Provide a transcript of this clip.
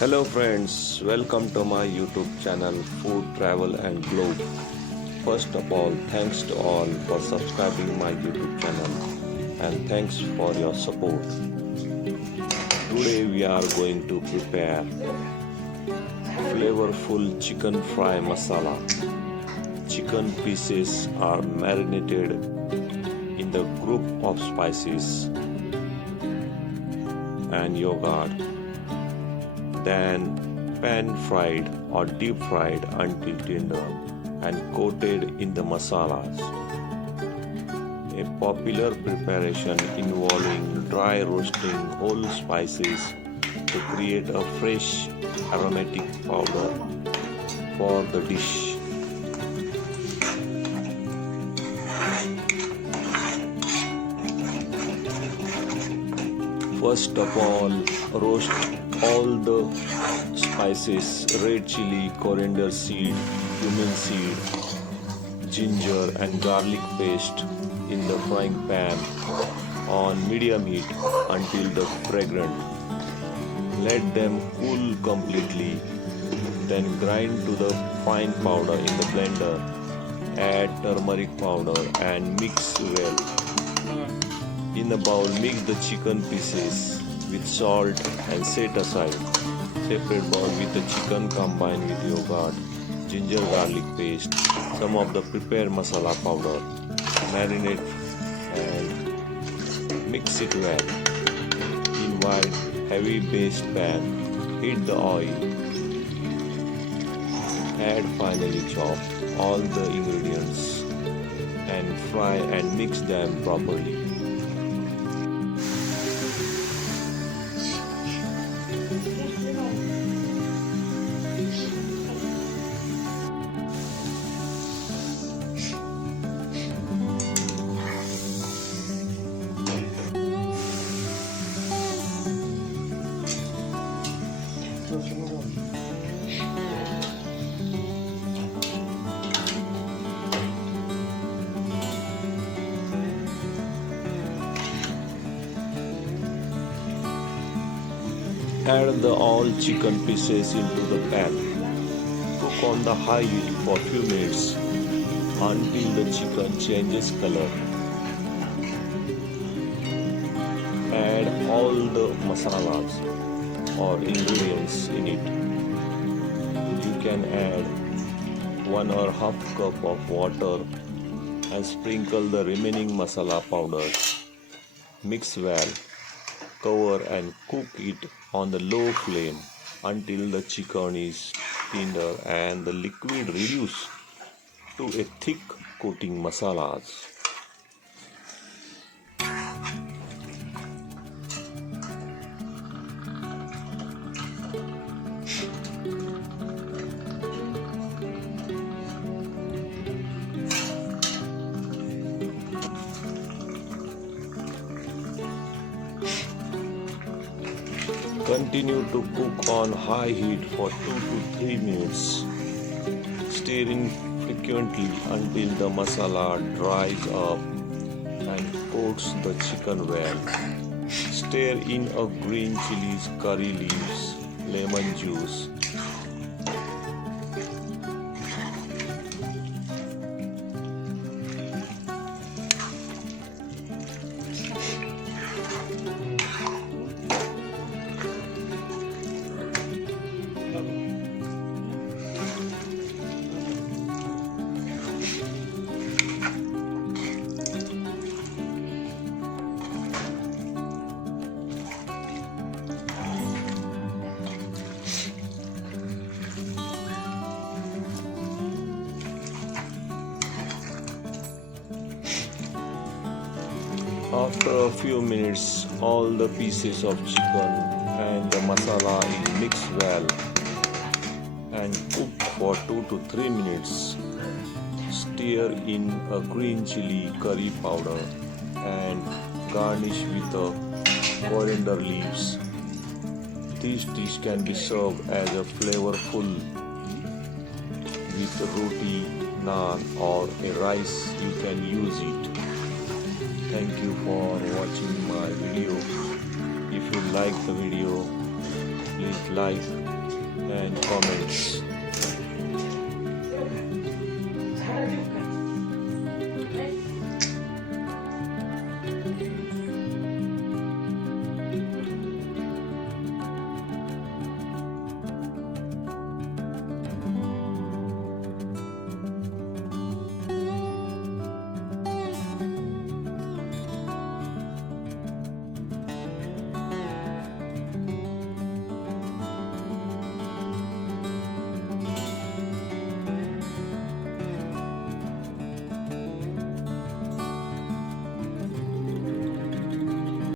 Hello friends, welcome to my YouTube channel Food, Travel and Globe. First of all, thanks to all for subscribing my YouTube channel and thanks for your support. Today we are going to prepare flavorful chicken fry masala. Chicken pieces are marinated in the group of spices and yogurt, then pan fried or deep fried until tender and coated in the masalas. A popular preparation involving dry roasting whole spices to create a fresh aromatic powder for the dish. First of all, roast all the spices: red chili, coriander seed, cumin seed, ginger and garlic paste in the frying pan on medium heat until the fragrant. Let them cool completely, then grind to the fine powder in the blender. Add turmeric powder and mix well. In a bowl, mix the chicken pieces with salt and set aside. Separate bowl with the chicken combined with yogurt, ginger garlic paste, some of the prepared masala powder. Marinate and mix it well. In wide heavy based pan, heat the oil. Add finely chop all the ingredients and fry and mix them properly. Add the all chicken pieces into the pan. Cook on the high heat for few minutes until the chicken changes color. Add all the masalas or ingredients in it. You can add 1.5 cup of water and sprinkle the remaining masala powder. Mix well. Cover and cook it on the low flame until the chicken is tender and the liquid reduces to a thick coating masalas. Continue to cook on high heat for 2 to 3 minutes, stirring frequently until the masala dries up and coats the chicken well. Stir in a green chilies, curry leaves, lemon juice. After a few minutes, all the pieces of chicken and the masala is mixed well and cooked for 2 to 3 minutes. Stir in a green chili curry powder and garnish with the coriander leaves. This dish can be served as a flavorful with roti, naan or a rice. You can use it. Thank you for watching my video. If you like the video, please like and comments.